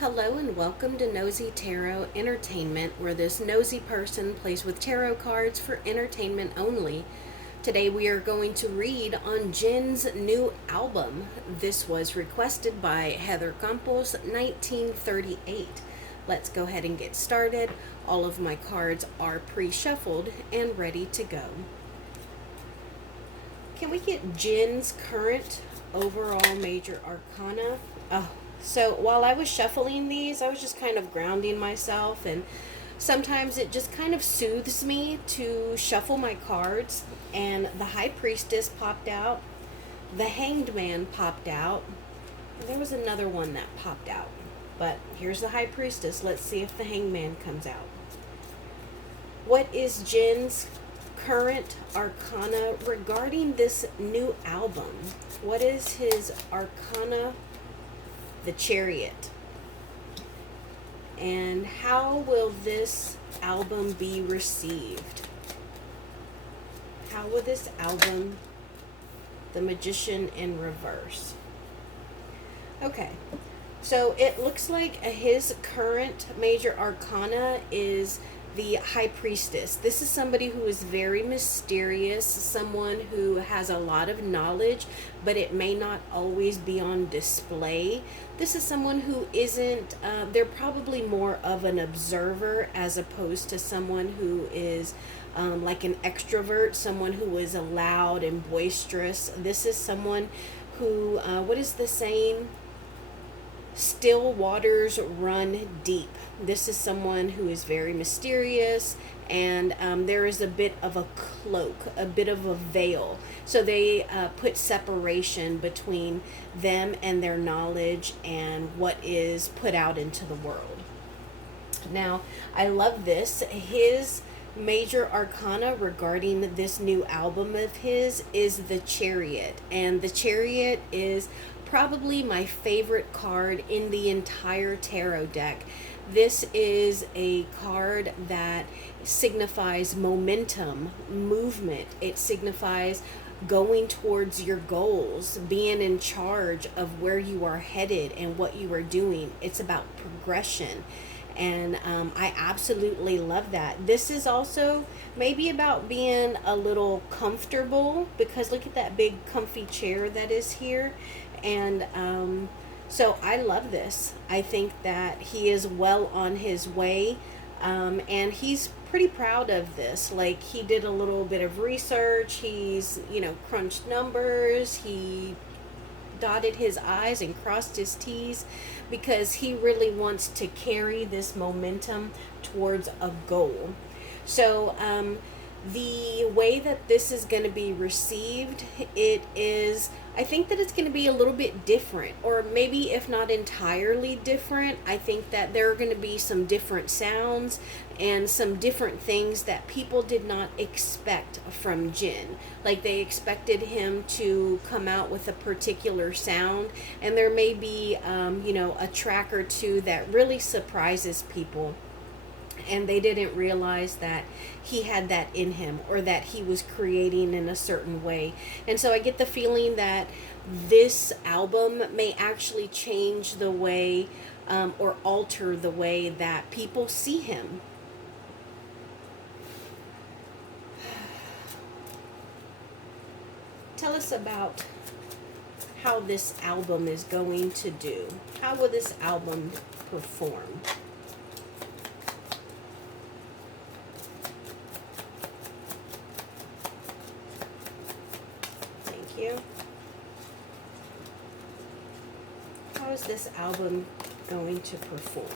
Hello and welcome to Nosy Tarot Entertainment, where this nosy person plays with tarot cards for entertainment only. Today we are going to read on Jen's new album. This was requested by Heather Campos, 1938. Let's go ahead and get started. All of my cards are pre-shuffled and ready to go. Can we get Jen's current overall major arcana? Oh, so while I was shuffling these, I was just kind of grounding myself, and sometimes it just kind of soothes me to shuffle my cards. And the High Priestess popped out, the Hanged Man popped out, and there was another one that popped out. But here's the High Priestess. Let's see if the Hanged Man comes out. What is Jen's current arcana regarding this new album? What is his arcana? The Chariot. And how will this album be received? How will this album, the Magician in reverse? Okay, so it looks like his current major arcana is the High Priestess. This is somebody who is very mysterious, someone who has a lot of knowledge, but it may not always be on display. This is someone who isn't, they're probably more of an observer as opposed to someone who is like an extrovert, someone who is loud and boisterous. This is someone who, what is the saying? Still waters run deep. This is someone who is very mysterious, and there is a bit of a cloak, a bit of a veil. So they put separation between them and their knowledge and what is put out into the world. Now, I love this. His major arcana regarding this new album of his is the Chariot, and the Chariot is probably my favorite card in the entire tarot deck. This is a card that signifies momentum, movement. It signifies going towards your goals, being in charge of where you are headed and what you are doing. It's about progression. And I absolutely love that. This is also maybe about being a little comfortable, because look at that big comfy chair that is here. And so I love this. I think that he is well on his way, and he's pretty proud of this. Like, he did a little bit of research. He's, crunched numbers. He dotted his I's and crossed his T's, because he really wants to carry this momentum towards a goal. So the way that this is going to be received, I think that it's going to be a little bit different, or maybe if not entirely different. I think that there are going to be some different sounds and some different things that people did not expect from Jen. Like, they expected him to come out with a particular sound, and there may be, a track or two that really surprises people, and they didn't realize that he had that in him, or that he was creating in a certain way. And so I get the feeling that this album may actually change the way, or alter the way that people see him. Tell us about how this album is going to do. How will this album perform? You. How is this album going to perform?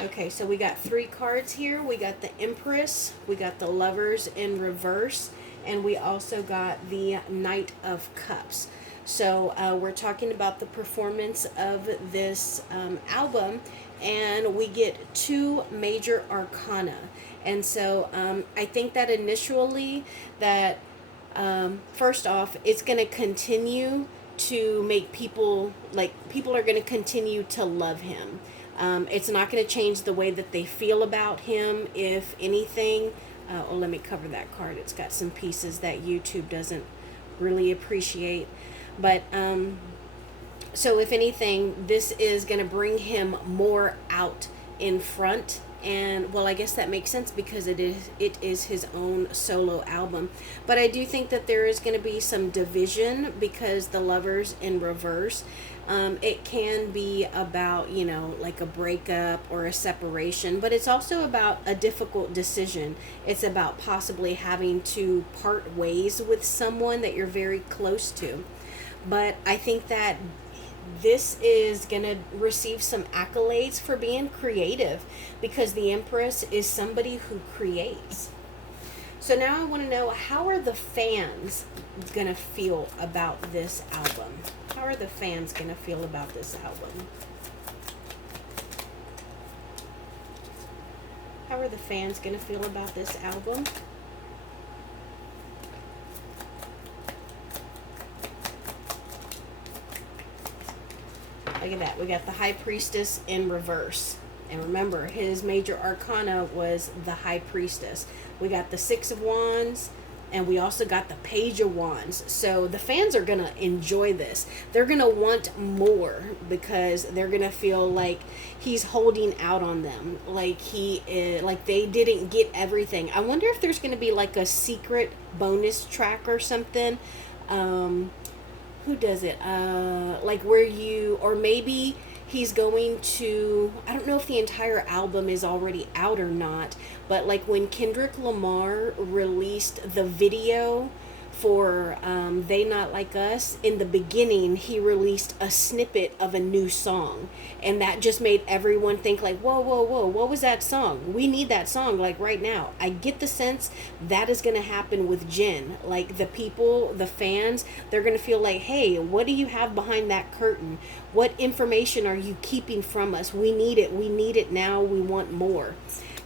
Okay, so we got 3 cards here. We got the Empress, we got the Lovers in reverse, and we also got the Knight of Cups. So we're talking about the performance of this album, and we get 2 major arcana. And so I think that initially that first off, it's going to continue to make people are going to continue to love him. It's not going to change the way that they feel about him. If anything, let me cover that card. It's got some pieces that YouTube doesn't really appreciate. But so if anything, this is going to bring him more out in front. And well, I guess that makes sense because it is his own solo album. But I do think that there is going to be some division because the Lovers in Reverse, it can be about, you know, like a breakup or a separation, but it's also about a difficult decision. It's about possibly having to part ways with someone that you're very close to. But I think that this is going to receive some accolades for being creative because the Empress is somebody who creates. So now I want to know, how are the fans going to feel about this album? How are the fans going to feel about this album? How are the fans going to feel about this album? Look at that. We got the High Priestess in reverse. And remember, his major arcana was the High Priestess. We got the Six of Wands, and we also got the Page of Wands. So the fans are going to enjoy this. They're going to want more because they're going to feel like he's holding out on them. Like he is, like they didn't get everything. I wonder if there's going to be like a secret bonus track or something. Who does it? Like where you, or maybe he's going to, I don't know if the entire album is already out or not, but like when Kendrick Lamar released the video for They Not Like Us, in the beginning he released a snippet of a new song, and that just made everyone think like, whoa, whoa, whoa, what was that song? We need that song like right now. I get the sense that is going to happen with Jen. Like the people, the fans, they're going to feel like, hey, what do you have behind that curtain? What information are you keeping from us? We need it now, we want more.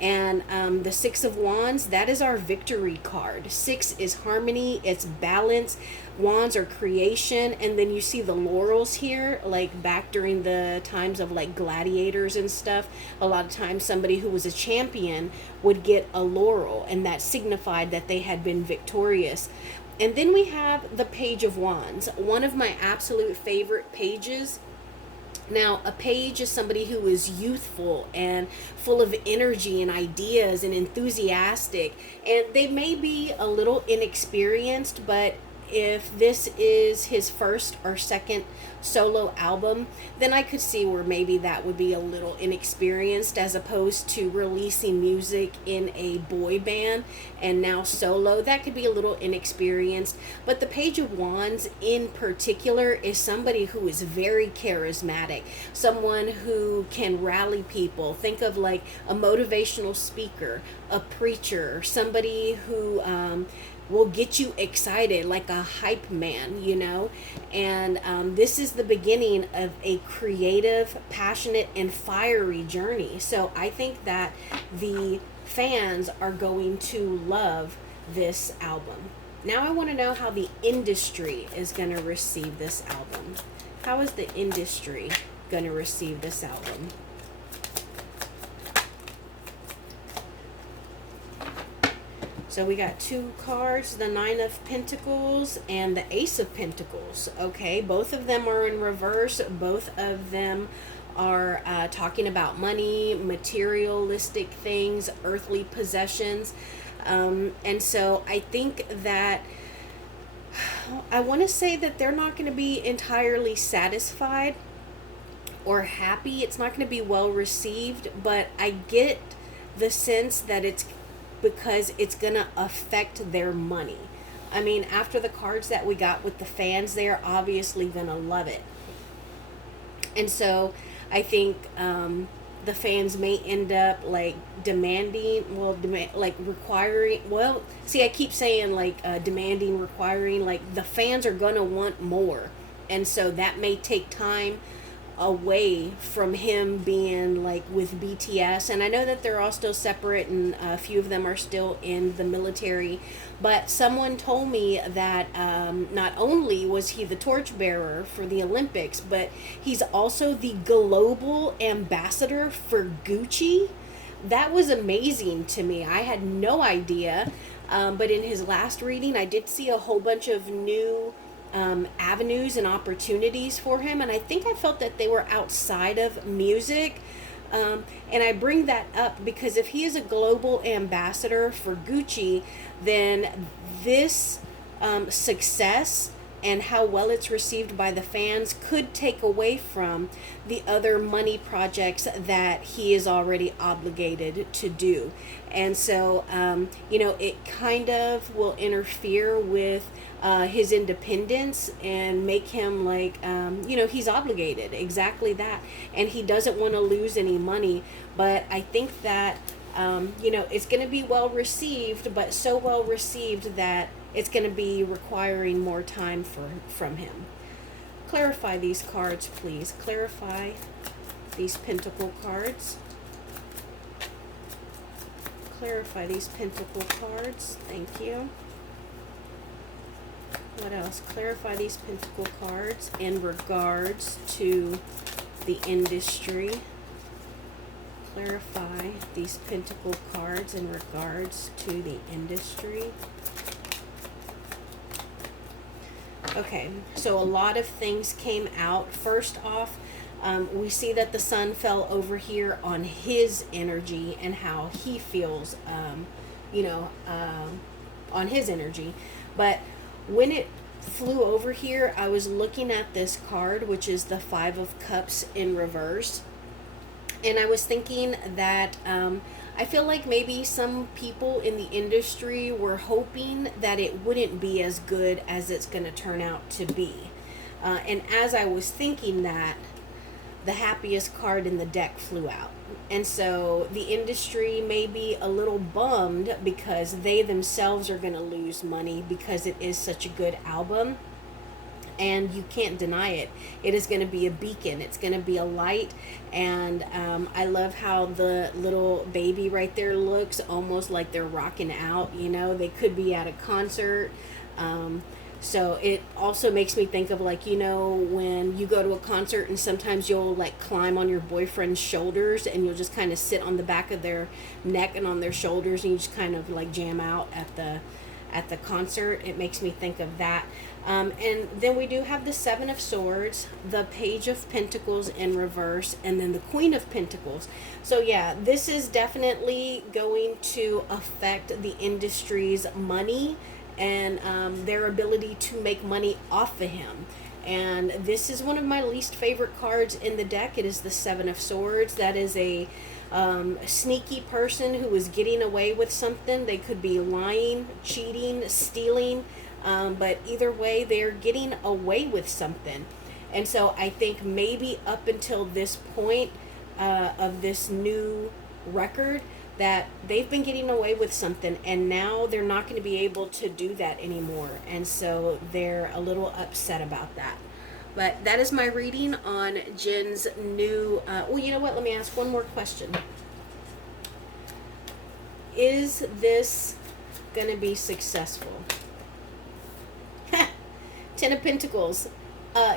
And the Six of Wands, that is our victory card. Six is harmony, it's balance. Wands are creation. And then you see the laurels here, like back during the times of like gladiators and stuff. A lot of times somebody who was a champion would get a laurel, and that signified that they had been victorious. And then we have the Page of Wands, one of my absolute favorite pages. Now, a page is somebody who is youthful and full of energy and ideas and enthusiastic. And they may be a little inexperienced, but if this is his first or second solo album, then I could see where maybe that would be a little inexperienced as opposed to releasing music in a boy band and now solo. That could be a little inexperienced. But the Page of Wands in particular is somebody who is very charismatic, someone who can rally people. Think of like a motivational speaker, a preacher, somebody who will get you excited, like a hype man, you know. And this is the beginning of a creative, passionate, and fiery journey. So I think that the fans are going to love this album. Now I want to know how the industry is going to receive this album. How is the industry going to receive this album? So we got two cards, the Nine of Pentacles and the Ace of Pentacles. Okay, both of them are in reverse. Both of them are talking about money, materialistic things, earthly possessions. And so I think that I want to say that they're not going to be entirely satisfied or happy. It's not going to be well received, but I get the sense that it's because it's going to affect their money. I mean, after the cards that we got with the fans, they are obviously going to love it. And so I think the fans may end up like demanding, like requiring, well, see, I keep saying like demanding, requiring, like the fans are going to want more. And so that may take time away from him being like with BTS. And I know that they're all still separate and a few of them are still in the military, but someone told me that not only was he the torchbearer for the Olympics, but he's also the global ambassador for Gucci. That was amazing to me. I had no idea. But in his last reading, I did see a whole bunch of new avenues and opportunities for him. And I think I felt that they were outside of music. And I bring that up because if he is a global ambassador for Gucci, then this success and how well it's received by the fans could take away from the other money projects that he is already obligated to do. And so, it kind of will interfere with his independence and make him like, he's obligated, exactly that. And he doesn't want to lose any money. But I think that, it's going to be well received, but so well received that it's going to be requiring more time from him. Clarify these cards, please. Clarify these pentacle cards. Clarify these pentacle cards. Thank you. What else? Clarify these pentacle cards in regards to the industry. Clarify these pentacle cards in regards to the industry. Okay, so a lot of things came out. First off, we see that the sun fell over here on his energy and how he feels, on his energy. But when it flew over here, I was looking at this card, which is the Five of Cups in reverse. And I was thinking that I feel like maybe some people in the industry were hoping that it wouldn't be as good as it's going to turn out to be. And as I was thinking that, the happiest card in the deck flew out. And so the industry may be a little bummed because they themselves are going to lose money because it is such a good album. And you can't deny it. It is going to be a beacon. It's going to be a light. And I love how the little baby right there looks almost like they're rocking out. They could be at a concert. So it also makes me think of when you go to a concert and sometimes you'll climb on your boyfriend's shoulders and you'll just kind of sit on the back of their neck and on their shoulders and you just kind of jam out at the concert. It makes me think of that. And then we do have the Seven of Swords, the Page of Pentacles in reverse, and then the Queen of Pentacles. So yeah, this is definitely going to affect the industry's money and their ability to make money off of him. And this is one of my least favorite cards in the deck. It is the Seven of Swords. That is a sneaky person who is getting away with something. They could be lying, cheating, stealing, but either way, they're getting away with something. And so I think maybe up until this point of this new record, that they've been getting away with something and now they're not going to be able to do that anymore. And so they're a little upset about that. But that is my reading on Jen's new... well, you know what? Let me ask one more question. Is this going to be successful? Ten of Pentacles.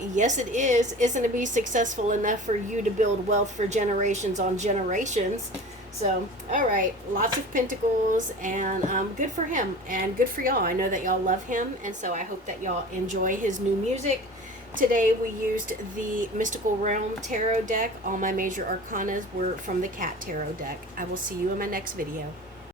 Yes, it is. Isn't it be successful enough for you to build wealth for generations on generations? So, all right, lots of pentacles, and good for him, and good for y'all. I know that y'all love him, and so I hope that y'all enjoy his new music. Today we used the Mystical Realm Tarot deck. All my major arcanas were from the Cat Tarot deck. I will see you in my next video.